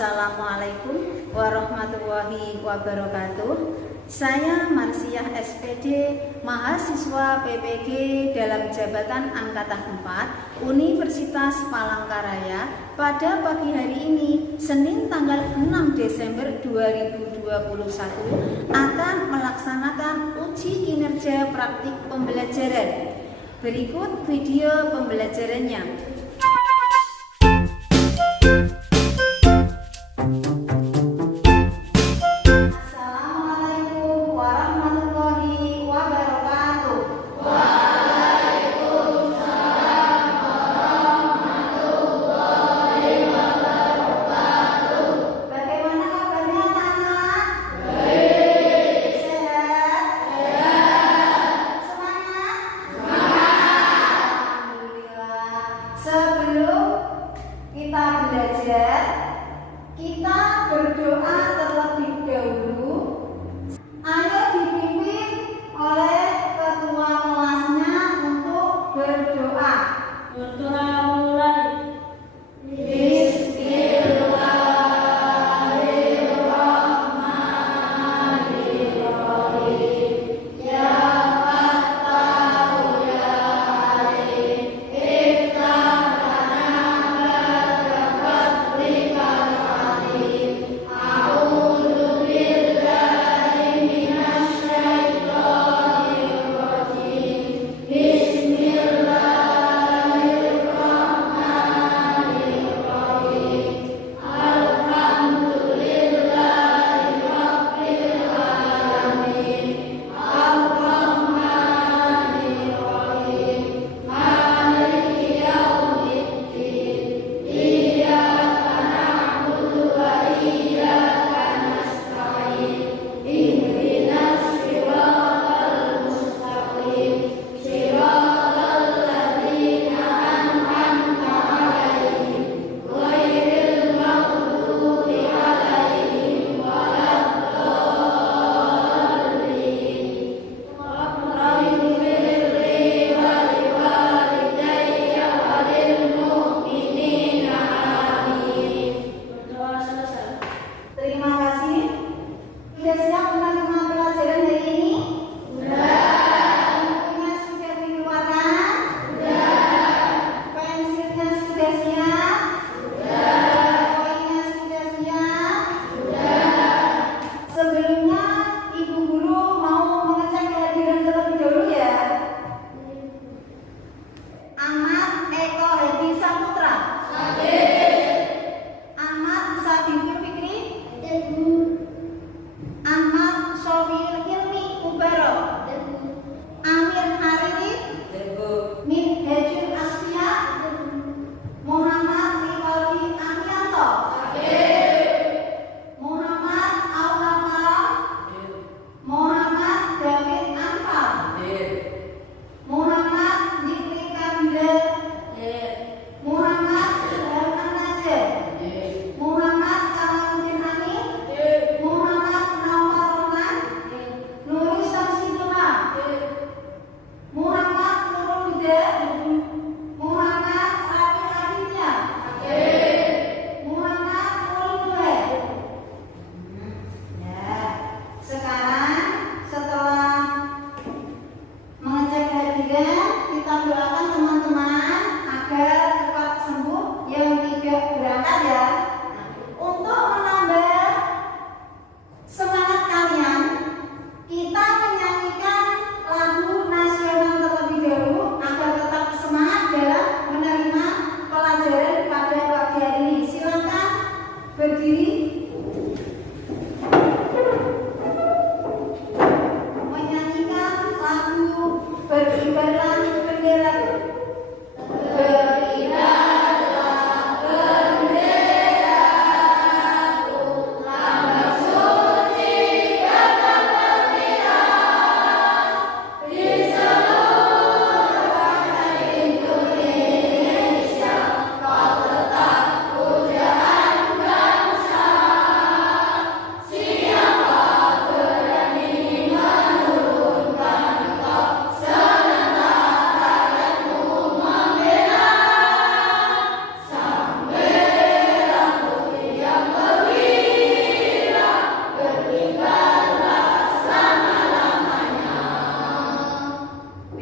Assalamualaikum warahmatullahi wabarakatuh. Saya Marsiah SPD, mahasiswa PPG dalam jabatan Angkatan 4 Universitas Palangkaraya. Pada pagi hari ini, Senin tanggal 6 Desember 2021, akan melaksanakan uji kinerja praktik pembelajaran. Berikut video pembelajarannya. Kita belajar, kita berdoa terlebih dahulu. Ayo dipimpin oleh ketua kelasnya untuk berdoa. Berdoa mulai.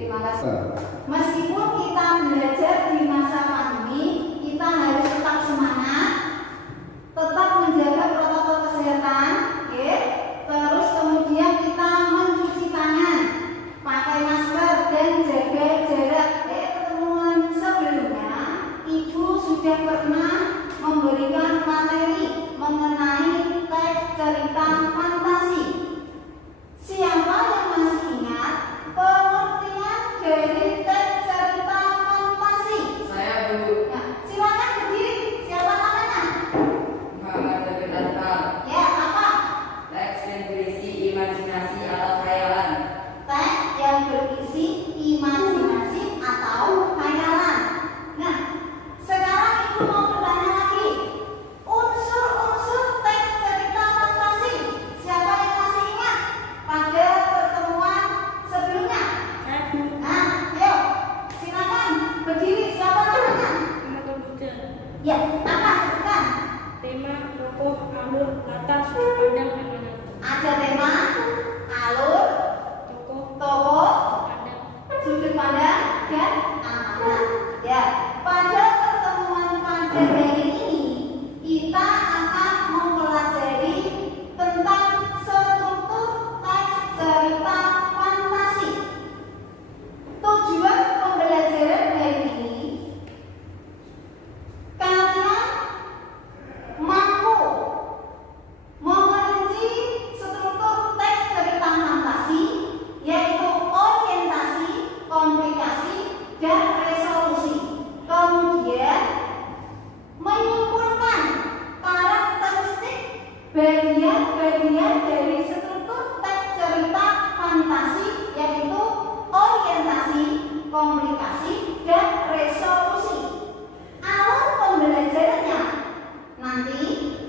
Terima kasih. Meskipun kita belajar di masa pandemi, kita harus tetap semangat, tetap menjaga protokol kesehatan, ya. Terus kemudian kita mencuci tangan, pakai masker dan jaga jarak. Pertemuan sebelumnya, Ibu sudah pernah memberikan materi mengenai teks cerita fantasi. Siapa yang masih ingat pengertian dari teks cerita fantasi? Saya, Bu. Nah, silakan berdiri. Siapa namanya? Muhammad David Atkal. Ya, apa? Teks yang berisi imajinasi atau khayalan. Teks yang berisi imajinasi atau khayalan. Nah, sekarang Ibu mau bertanya lagi. Unsur-unsur teks cerita fantasi. Siapa yang masih ingat pada pertemuan sebelumnya? Nah, ayo, silakan berdiri. Siapa namanya? Tema komputer, Ya, apa? Sebutkan. tema, tokoh, alur, latar, sudut pandang, dan menentu. Ada tema, alur, Tokoh, tokoh, pandang. sudut pandang, dan amanat. Ya, pada pertemuan pada hari ini kita akan mempelajari tentang struktur teks cerita fantasi. Tujuan pembelajaran hari ini kalian mampu memperinci struktur teks cerita fantasi, yaitu orientasi, komplikasi, dan resolusi. Kemudian menyimpulkan karakteristik bagian-bagian dari struktur teks cerita fantasi, yaitu orientasi, komplikasi, dan resolusi. Alur pembelajarannya nanti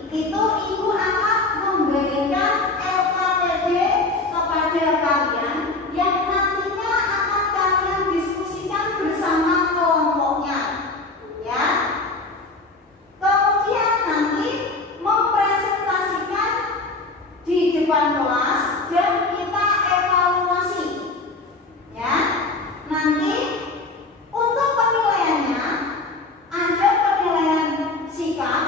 itu Ibu akan memberikan LKTD kepada kalian yang nantinya akan kalian diskusikan bersama kelompoknya, ya. Kemudian nanti mempresentasikan di depan kelas dan kita evaluasi, ya. Nanti untuk penilaiannya ada penilaian sikap,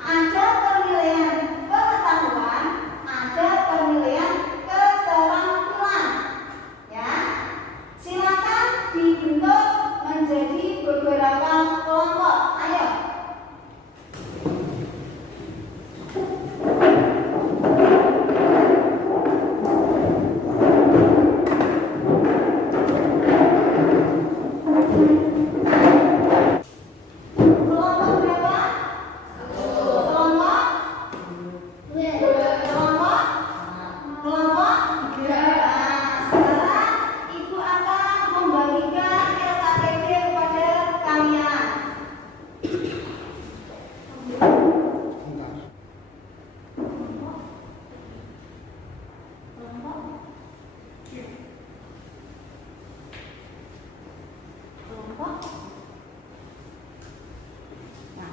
ada penilaian pengetahuan, ada penilaian keterampilan, ya. Silakan dibentuk menjadi beberapa kelompok. Ayo. Kelompok berapa? Kelompok? Kelompok? Kelompok? Nah, sekarang Ibu akan membagikan LKTD kepada kalian. Kelompok? Kelompok? Nah.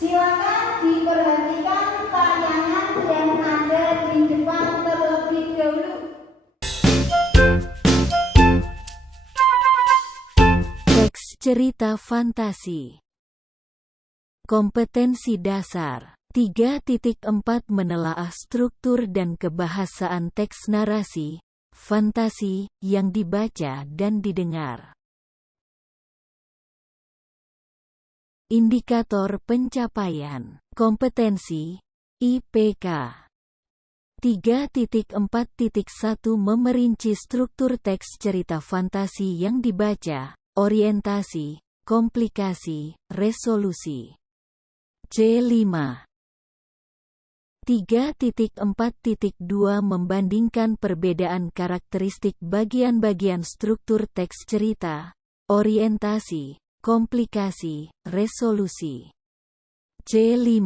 Silakan diperhatikan tayangan yang ada di depan terlebih dahulu. Teks cerita fantasi. Kompetensi dasar 3.4 menelaah struktur dan kebahasaan teks narasi, fantasi, yang dibaca dan didengar. Indikator pencapaian kompetensi IPK 3.4.1 memerinci struktur teks cerita fantasi yang dibaca, orientasi, komplikasi, resolusi. C5 3.4.2 membandingkan perbedaan karakteristik bagian-bagian struktur teks cerita, orientasi, komplikasi, resolusi. C5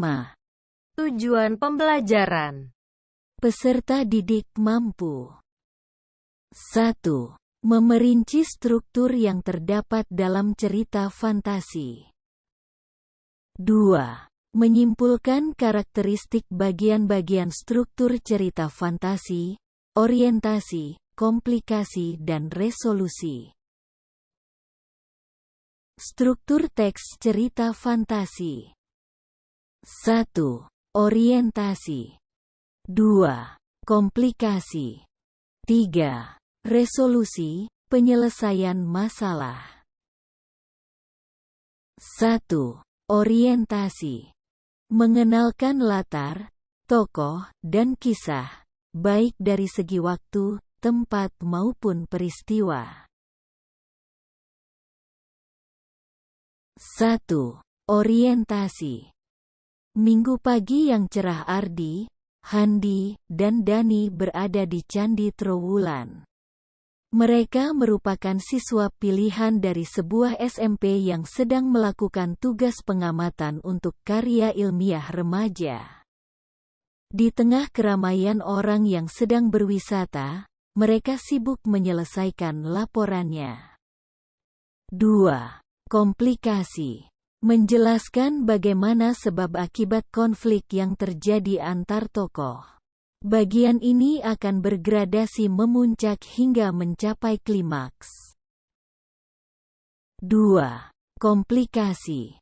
Tujuan pembelajaran. Peserta didik mampu 1. Memerinci struktur yang terdapat dalam cerita fantasi. 2. Menyimpulkan karakteristik bagian-bagian struktur cerita fantasi, orientasi, komplikasi dan resolusi. Struktur teks cerita fantasi. 1. Orientasi. 2. Komplikasi. 3. Resolusi, penyelesaian masalah. 1. Orientasi. Mengenalkan latar, tokoh, dan kisah, baik dari segi waktu, tempat maupun peristiwa. 1. Orientasi. Minggu pagi yang cerah Ardi, Handi, dan Dani berada di Candi Trowulan. Mereka merupakan siswa pilihan dari sebuah SMP yang sedang melakukan tugas pengamatan untuk karya ilmiah remaja. Di tengah keramaian orang yang sedang berwisata, mereka sibuk menyelesaikan laporannya. 2. Komplikasi. Menjelaskan bagaimana sebab akibat konflik yang terjadi antar tokoh. Bagian ini akan bergradasi memuncak hingga mencapai klimaks. 2. Komplikasi.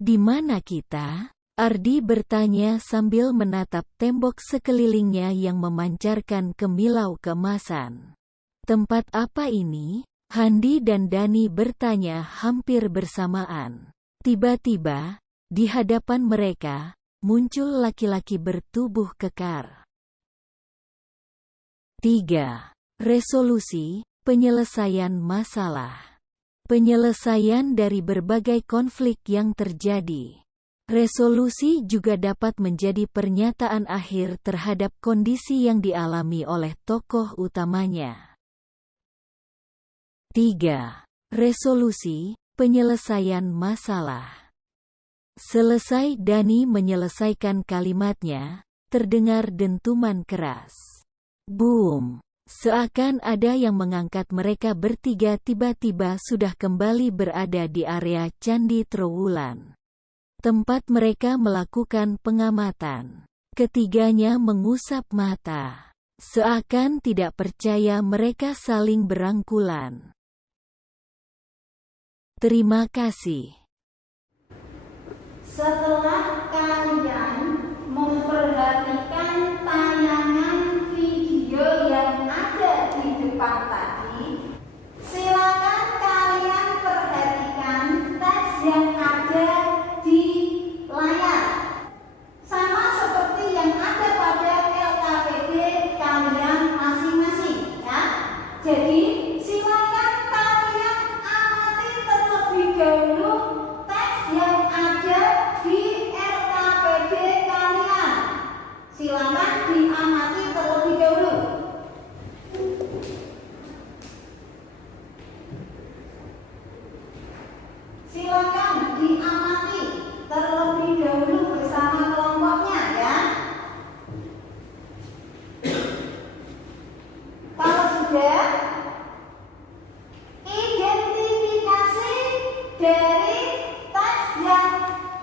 Di mana kita? Ardi bertanya sambil menatap tembok sekelilingnya yang memancarkan kemilau keemasan. Tempat apa ini? Handi dan Dani bertanya hampir bersamaan. Tiba-tiba, di hadapan mereka, muncul laki-laki bertubuh kekar. 3. Resolusi, penyelesaian masalah. Penyelesaian dari berbagai konflik yang terjadi. Resolusi juga dapat menjadi pernyataan akhir terhadap kondisi yang dialami oleh tokoh utamanya. 3. Resolusi, penyelesaian masalah. Selesai Dani menyelesaikan kalimatnya, terdengar dentuman keras. Boom! Seakan ada yang mengangkat mereka bertiga tiba-tiba sudah kembali berada di area Candi Trowulan. Tempat mereka melakukan pengamatan. Ketiganya mengusap mata. Seakan tidak percaya mereka saling berangkulan. Terima kasih. Setelah kalian memperhatikan tayangan video yang ada di depan tadi, silakan kalian perhatikan teks yang ada di layar. Sama seperti yang ada pada LKPD kalian masing-masing, ya. Jadi, silakan kalian amati terlebih dahulu teks yang ada di LKPD kalian. Silakan diamati terlebih dahulu. Silakan diamati terlebih dahulu bersama kelompoknya, ya. Kalau sudah, identifikasi dari teks yang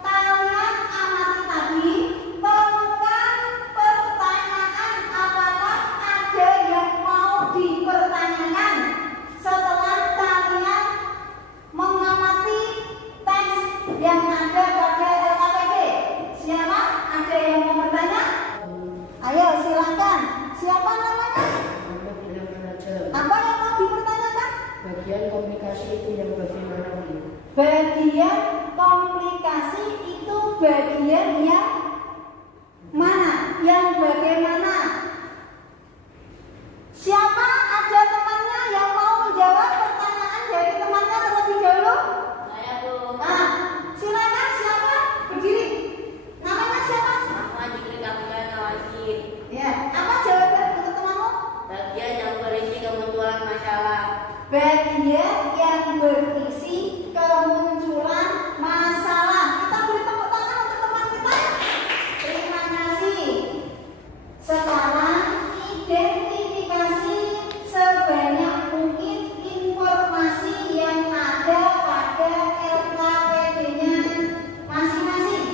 kalian amati tadi, temukan pertanyaan apakah ada yang mau dipertanyakan setelah kalian mengamati teks yang ada pada LKPD. Siapa? Ada yang mau bertanya? Ayo silakan. Siapa namanya? Apa yang mau dipertanyakan? Bagian komunikasi itu yang bagaimana, Bu? Bagian komplikasi itu bagian yang mana? Yang bagaimana? Siapa ada temannya yang mau menjawab pertanyaan dari temannya terlebih dahulu? Saya tuh. Nah, silakan siapa? Berdiri. Namanya siapa? Nama Jikri Kapitan Nawasi. Ya, apa jawaban untuk temanmu? Bagian yang berisi kemunculan masalah. Bagian yang berisi kemunculan masalah. Kita beri tepuk tangan untuk teman kita. Terima kasih. Sekarang identifikasi sebanyak mungkin informasi yang ada pada LKPD-nya masing-masing.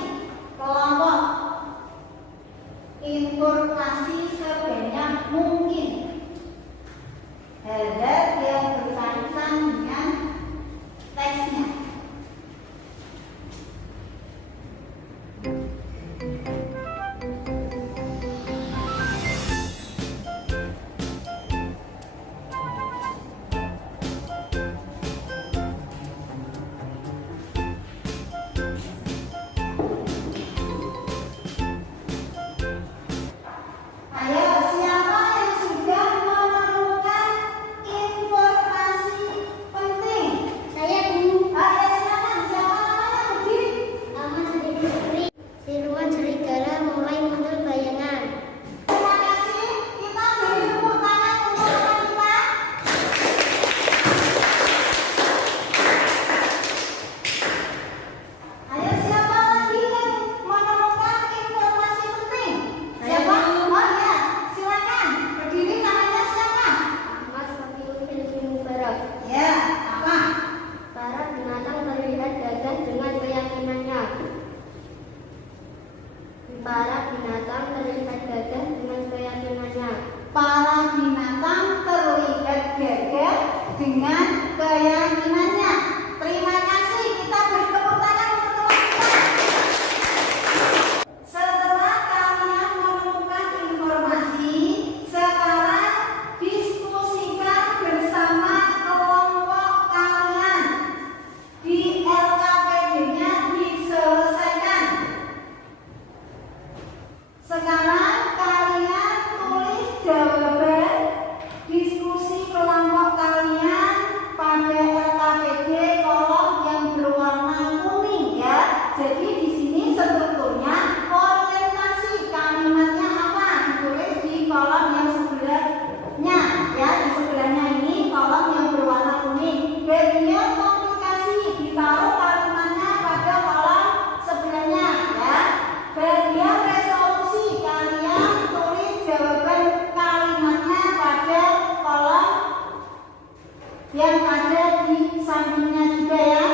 para binatang terlihat gagah dengan keyakinannya. Terima kasih, kita beri tepuk tangan untuk teman kita. Setelah kalian menemukan informasi, sekarang diskusikan bersama kelompok kalian. Di LKPD-nya diselesaikan. Sekarang kalian tulis jawaban diskusi kelompok kalian pada LKPD kolom yang berwarna kuning ya. Jadi di sini strukturnya orientasi kalimatnya apa ditulis di kolom yang sebelahnya ya. Di sebelahnya ini kolom yang berwarna kuning. Bagian komunikasi ditaruh kalimatnya pada kolom sebelahnya ya. Bagian resolusi kalian tulis jawaban kalimatnya pada kolom yang ada di sampingnya juga ya.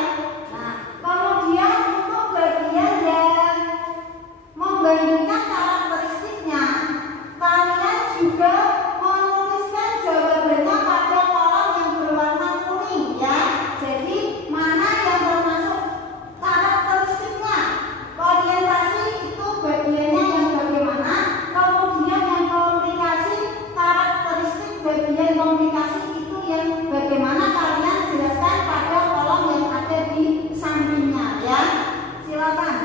Nah, kemudian untuk bagian yang membandingkan karakteristiknya, kalian juga menuliskan jawabannya pada kolom yang berwarna kuning ya. Jadi mana yang termasuk karakteristiknya? Orientasi itu bagiannya yang bagaimana, kemudian yang komunikasi, karakteristik bagian komunikasi itu yang bagaimana, kalian jelaskan pada kolom yang ada di sampingnya ya. Silakan.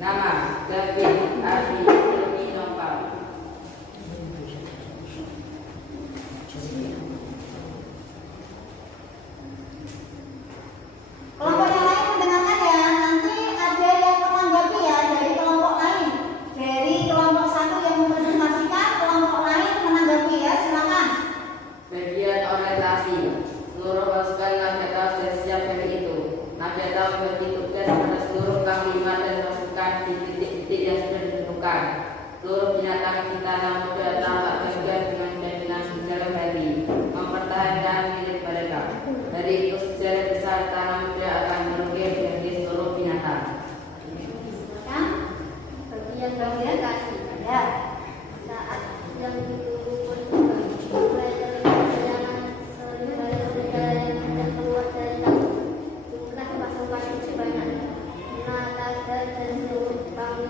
Nama David Ardi Ilmi Noval. Kelompok yang lain mendengarkan ya. Nanti ada yang menanggapi ya dari kelompok lain. Dari kelompok satu yang mempresentasikan, kelompok lain menanggapi ya. Silakan. Bagian orientasi. Seluruh pasukan Nahdlatul sudah siap dari itu. Nahdlatul bagi tugas pada seluruh panglima dan pasukan di titik-titik yang sudah ditentukan. Seluruh binatang di tanah muda tampak tegar dengan sejarah hari, mempertahankan milik mereka. Dari itu sejarah besar tanah muda akan melukis dari seluruh binatang.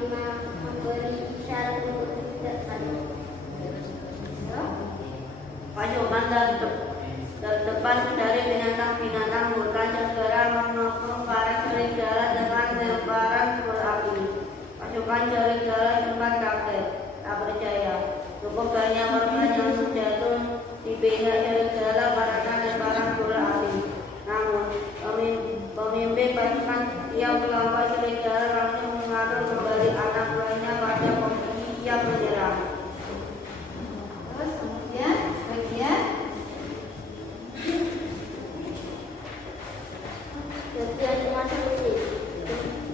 memberi isyarat untuk tidak maju. Pasukan terdepan dari binatang-binatang berkaca segera mengepung para serigala dengan lemparan berapi. Pasukan serigala sempat kaget, tak percaya. Cukup banyak korban yang jatuh di pihak serigala karena lemparan bola api. Namun, pemimpin pasukan tiap kelompok serigala langsung mengatur kembali anak buahnya pada posisi siap menyerang. Terus kemudian bagian Resolusi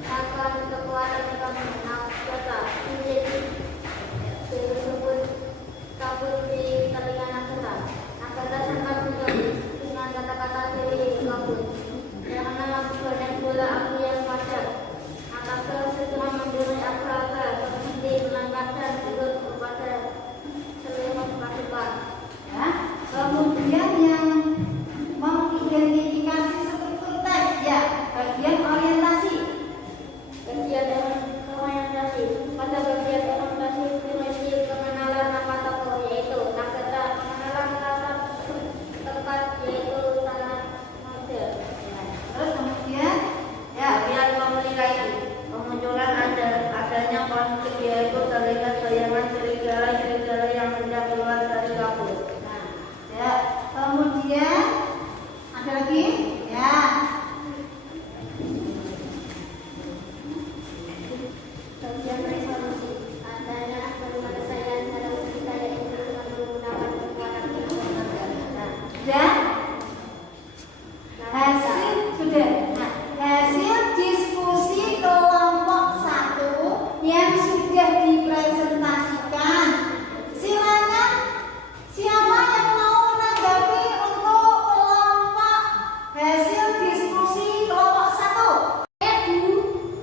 akan kekuatan naskah menjadi tersebut kabur di telinga Nagata. Nagata sempat menjawab dengan kata-kata dari kabur. Karena lampu banyak bola api yang padat, Nagata segera membunuh akal-akal seperti melangkahkan turut kepada seluruh pasukan. ya. Kemudian yang mengidentifikasi struktur teks ya, bagian orientasi. Bagian orientasi. Pada bagian orientasi dimiliki pengenalan nama tokoh yaitu Nagata, pengenalan kata tempat yaitu tanah model. Terus kemudian ya, Bagian komunikasi, kemunculan adanya konflik yaitu terlihat bayangan serigala yang hendak keluar dari kabut. ya. Kemudian ada lagi ya. Bagian resolusi. Adanya penyelesaian dalam cerita yaitu dengan menggunakan kekuatan Dan hasil sudah. Nah, hasil diskusi kelompok 1 yang sudah dipresentasikan. Silakan siapa yang mau menanggapi untuk kelompok hasil diskusi kelompok 1?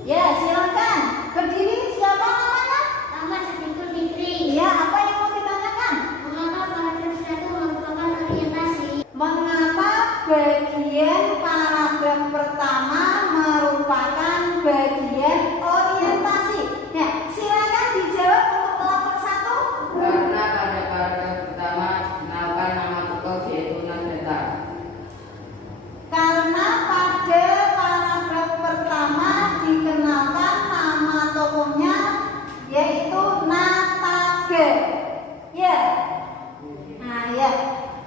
Ya, silakan. Berdiri, siapa namanya? Nama Sedikul Fitri. Ya, apa yang mau ditanyakan? Mengapa paragraf 1 merupakan orientasi? Mengapa bagian paragraf pertama merupakan bagian orientasi? Ya, silakan dijawab untuk kelompok 1. Karena pada paragraf pertama kenalkan nama tokoh yaitu Nagata. Karena pada paragraf pertama dikenalkan nama tokohnya yaitu Nataga. Ya. Nah, ya.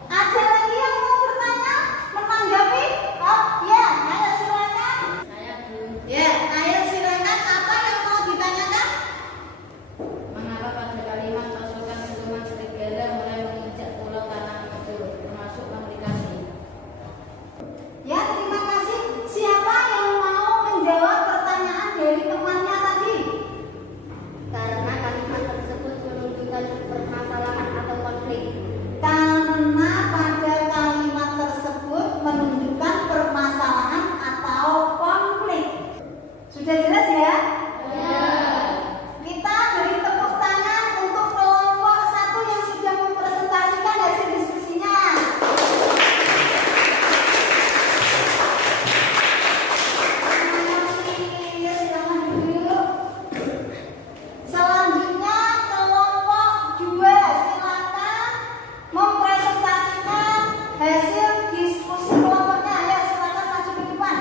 Ada lagi yang mau bertanya, menanggapi? Oh, ya, ayo silakan. Ya, ayo silakan. Apa yang mau ditanyakan? Mengapa pada kalimat pasukan gabungan serigala mulai menginjak pulau tanah itu, termasuk komunikasi? Ya, terima kasih. Siapa yang mau menjawab pertanyaan dari temannya tadi? Karena kalimat tersebut menunjukkan permasalahan atau konflik. Karena pada kalimat tersebut menunjukkan permasalahan atau konflik. Sudah jelas ya? Kita beri tepuk tangan untuk kelompok 1 yang sudah mempresentasikan hasil diskusinya. Terima kasih. Silakan duduk. Selanjutnya kelompok 2, silakan mempresentasikan hasil diskusi kelompoknya. Ayo silakan maju ke depan.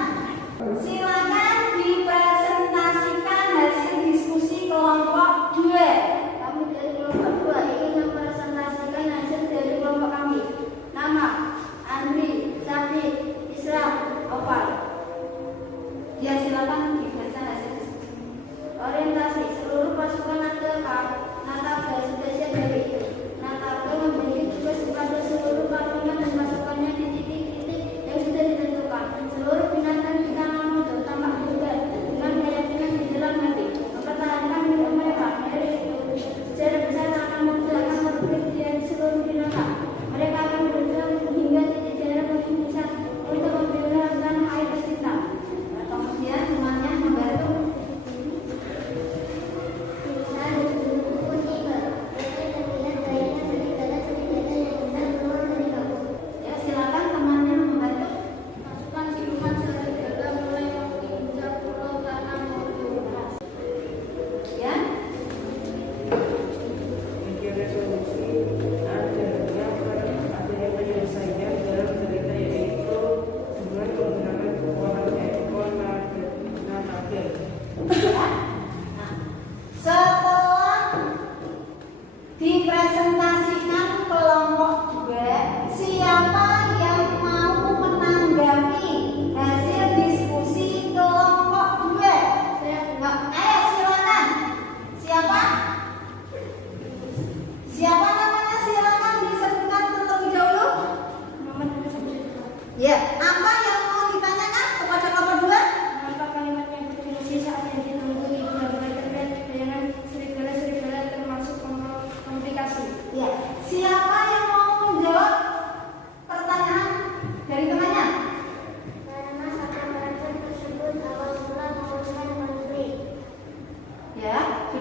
Silakan dipresentasikan hasil diskusi kelompok 2. Kami dari kelompok 2 ingin mempresentasikan hasil dari kelompok kami. Nama Andri, Sabit, Islam, Opal. Ya, silakan dipresentasikan hasil diskusi. Orientasi seluruh pasukan Nataga sudah siap dari itu. Nataga memberi tugas kepada seluruh panglima dan pasukannya di titik-titik yang sudah ditentukan. Seluruh binatang di tanah model tampak juga dengan keyakinan di dalam hati mempertahankan hidup mereka. Dari itu, secara besar tanah model akan merugikan seluruh binatang. Mereka akan berjuang hingga titik darah paling besar untuk membela tanah air tercinta. Kemudian temannya membantu.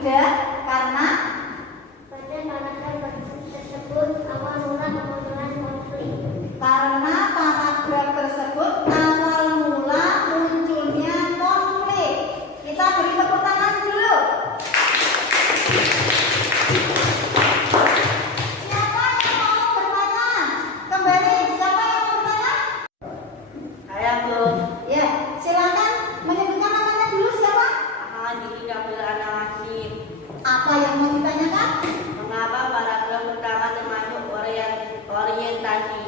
Sudah? Karena pada paragraf tersebut awal mula kemunculan konflik. Karena paragraf tersebut awal mula munculnya konflik. Kita beri tepuk tangan dulu. Siapa yang mau bertanya? Kembali, siapa yang mau bertanya? Saya Bu. Ya, silakan menyebutkan namanya dulu siapa? Ahmad Abdul Anawasi. Apa yang mau ditanyakan? Mengapa paragraf pertama termasuk orientasi?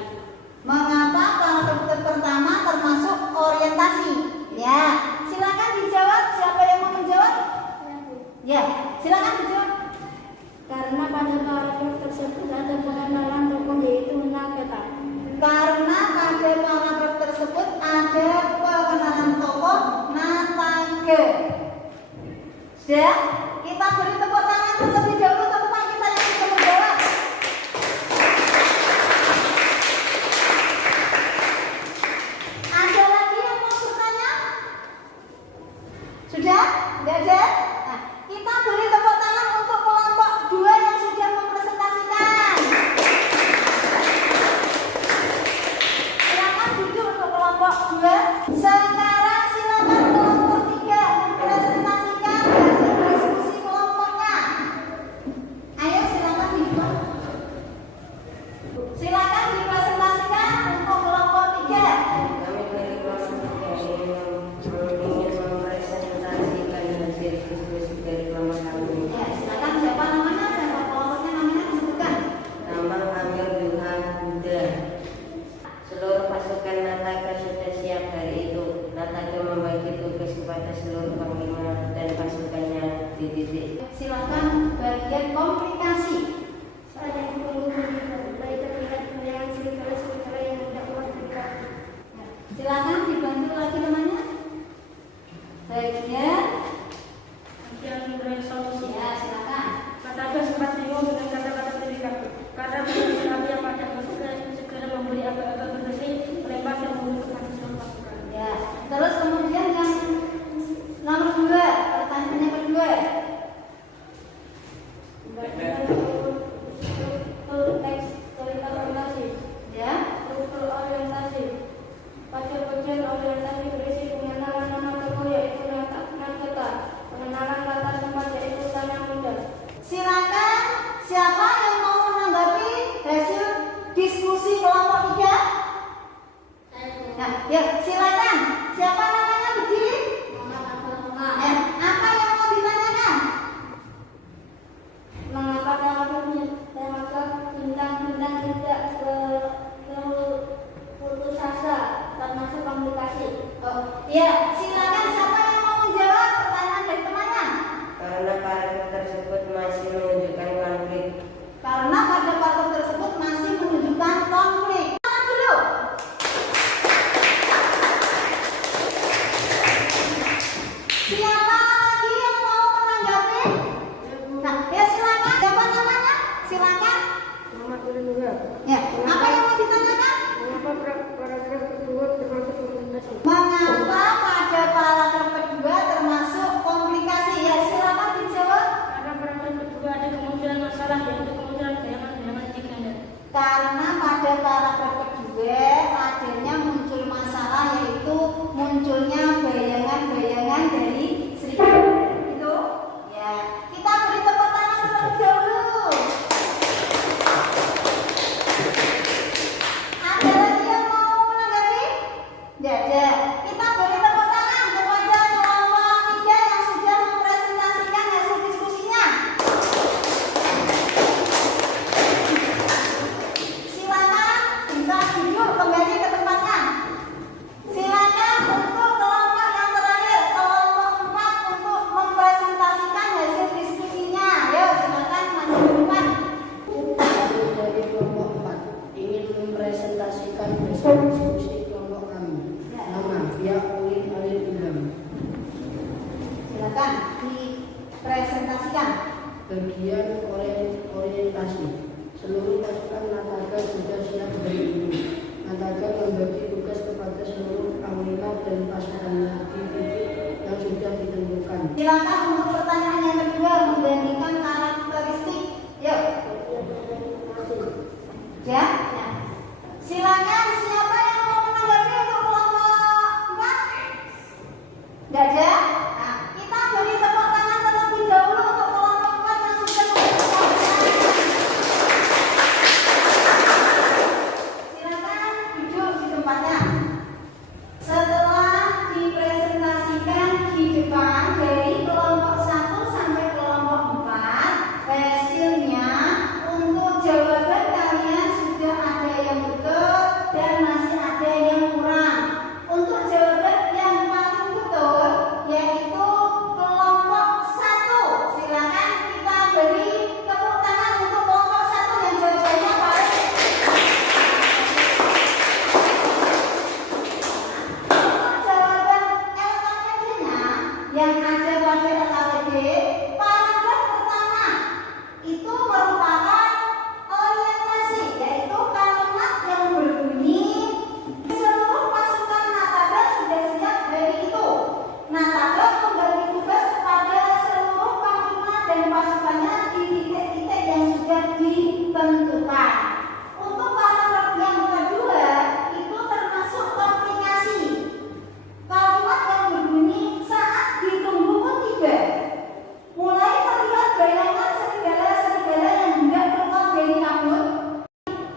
Mengapa paragraf pertama termasuk orientasi? Ya, silakan dijawab. Siapa yang mau menjawab? Ya, silakan dijawab. Karena pada paragraf tersebut ada pengenalan tokoh yaitu Nagata. Karena pada paragraf tersebut ada pengenalan tokoh Nataga. Sudah? Kita beri tepuk tangan terlebih dahulu teman kita yang sudah menjawab. Ada lagi yang mau bertanya? Sudah? Tidak ada? Nah, kita beri tepuk tangan untuk kelompok 2 yang sudah mempresentasikan. Silakan duduk untuk kelompok 2. Sekarang silakan kelompok 3 mempresentasikan hasil diskusi kelompoknya. Ayo silakan duduk. Silakan dipresentasikan untuk kelompok 3. Kami dari kelompok ingin mempresentasikan hasil diskusi dari kelompok kami. Ya, silakan siapa namanya? Siapa kelompoknya namanya disebutkan. Nama Amir Duhan Buddha. Seluruh pasukan Nataga sudah siap hari itu. Nataga membagi tugas kepada seluruh panglima dan pasukannya di titik. Silakan bagian komunikasi. Saya perlu mulai terlihat dengan serigala-serigala yang tidak kuat dekat. Silakan dibantu lagi namanya. Bagian Bagian resolusi. ya silakan. Nataga sempat bingung dengan kata-kata serigala. Karena berhasil api yang pada segera memberi agak-agak bersih, melempar dan membunuh kepada seluruh pasukan. Ya, terus kemudian yang nomor 2, pertanyaannya kedua. Struktur teks cerita orientasi. Ya, Struktur orientasi. Pada bagian orientasi berisi pengenalan nama tokoh yaitu Nagata, pengenalan latar tempat yaitu Tanah Muda. silakan siapa yang mau menanggapi hasil diskusi kelompok 3? Nah, ya silakan. Siapa namanya berdiri? Apa yang mau ditanyakan? Mengapa temaga bintang-bintang tidak berputus asa termasuk komunikasi? Oh, ya, silakan siapa yang mau menjawab pertanyaan dari temannya? Karena paragraf tersebut masih menunjukkan konflik. Karena pada paragraf tersebut masih menunjukkan konflik. Tangan dulu. Siapa lagi yang mau menanggapi? Nah, ya silakan. Siapa namanya? Silakan. Muhammad Ulumura. Ya, apa yang mau ditanyakan? Mengapa paragraf kedua termasuk komunikasi? Mengapa pada paragraf kedua termasuk komplikasi? Ya, silakan dijawab. Karena paragraf kedua ada kemunculan masalah yaitu kemunculan bayangan-bayangan di ganda. Karena pada paragraf kedua adanya muncul masalah yaitu munculnya bayangan-bayangan dari serigala. Itu ya. Kita beri tepuk tangan terlebih dahulu. Ada lagi yang mau menanggapi? Tidak ada. Kita beri tepuk tangan kepada kelompok 3 yang sudah mempresentasikan hasil diskusinya. Silakan bisa duduk kembali ke tempatnya. Silakan untuk kelompok yang terakhir, kelompok 4 untuk mempresentasikan hasil diskusinya. Ayo silakan maju ke depan. Kami dari kelompok 4 ingin mempresentasikan hasil diskusi kelompok kami. Nama Via Ulin Alif Ilham. Silakan dipresentasikan. Bagian orientasi. Seluruh pasukan Nataga sudah siap hari ini. Nataga membagi tugas kepada seluruh panglima dan pasukannya di titik yang sudah ditentukan. Silakan untuk pertanyaan yang kedua, Ya. Silakan siapa yang mau menanggapi untuk kelompok 4? Tidak ada? Nah, kita beri tepuk tangan terlebih dahulu untuk kelompok 4 yang sudah memberikan. Silakan duduk di tempatnya. Setelah dipresentasikan di depan dari kelompok 1 sampai kelompok 4, hasilnya untuk jawaban kalian sudah ada yang betul dan masih ada yang kurang. Untuk jawaban yang paling betul yaitu kelompok 1. Silakan kita beri tepuk tangan untuk kelompok 1 yang jawabannya paling. Untuk jawaban LKPD-nya yang ada pada LKPD, paragraf pertama itu merupakan orientasi, yaitu kalimat yang berbunyi seluruh pasukan Nataba sudah siap dari itu. Nataba membagi tugas kepada seluruh panglima dan pasukannya di titik-titik yang sudah ditentukan. Untuk paragraf yang kedua itu termasuk komplikasi. Kalimat yang berbunyi saat ditunggu pun tiba. Mulai terlihat bayangan serigala-serigala yang hendak keluar dari kabut.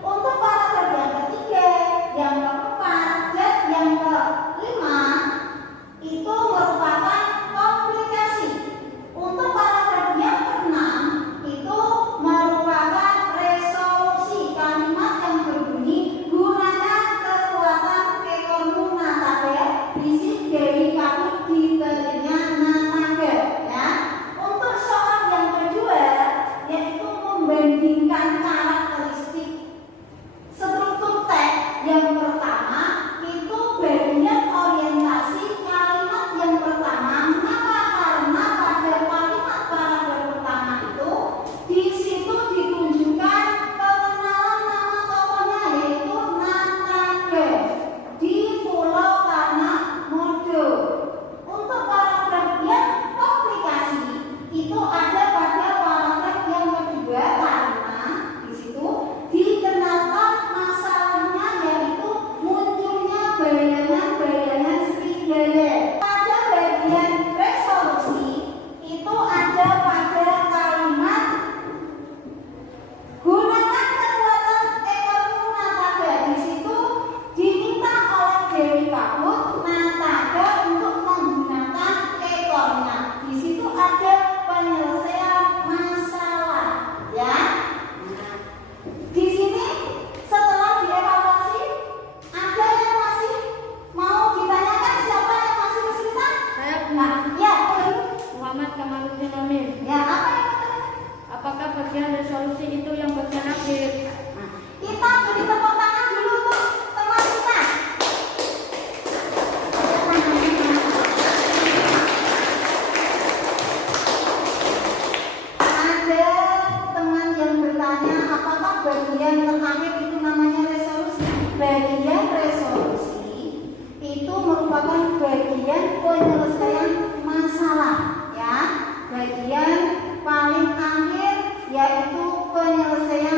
Untuk paragraf yang ketiga, yang keempat, dan yang kelima itu merupakan komplikasi. Untuk paragraf yang keenam itu merupakan resolusi. Kalimat yang berbunyi gunakan kekuatan ekormu Nataba, bisik dari kabut di telinga Nataba. Ya. Untuk soal yang kedua yaitu membandingkan karakteristik struktur teks. Yang pertama itu bagian orientasi kalimat yang pertama. Mengapa? Karena pada kalimat paragraf pertama itu di situ ditunjukkan pengenalan nama tokohnya yaitu Nataba di Pulau Tanah-Modo. Untuk paragraf yang komplikasi itu ada pada paragraf yang kedua karena di situ dikenalkan masalahnya yaitu munculnya bayangan-bayangan serigala. Pada bagian resolusi itu ada pada kalimat gunakan kekuatan ekormu Nataba. Di situ diminta oleh Dewi Kabut Nataba untuk menggunakan ekornya. Di situ ada penyelesaian masalah, ya. Nah, di sini setelah dievaluasi ada yang masih mau ditanyakan? Siapa yang masih kesulitan? Saya Nah, ya, Muhammad Kamaluddin Amin. ya apa yang bertanya? Apakah bagian resolusi itu yang bagian akhir? Nah, kita beri tepuk tangan dulu untuk teman kita. Ada teman yang bertanya apakah bagian terakhir itu namanya resolusi. Bagian resolusi itu merupakan bagian penyelesaian masalah, ya. Bagian paling akhir yaitu penyelesaian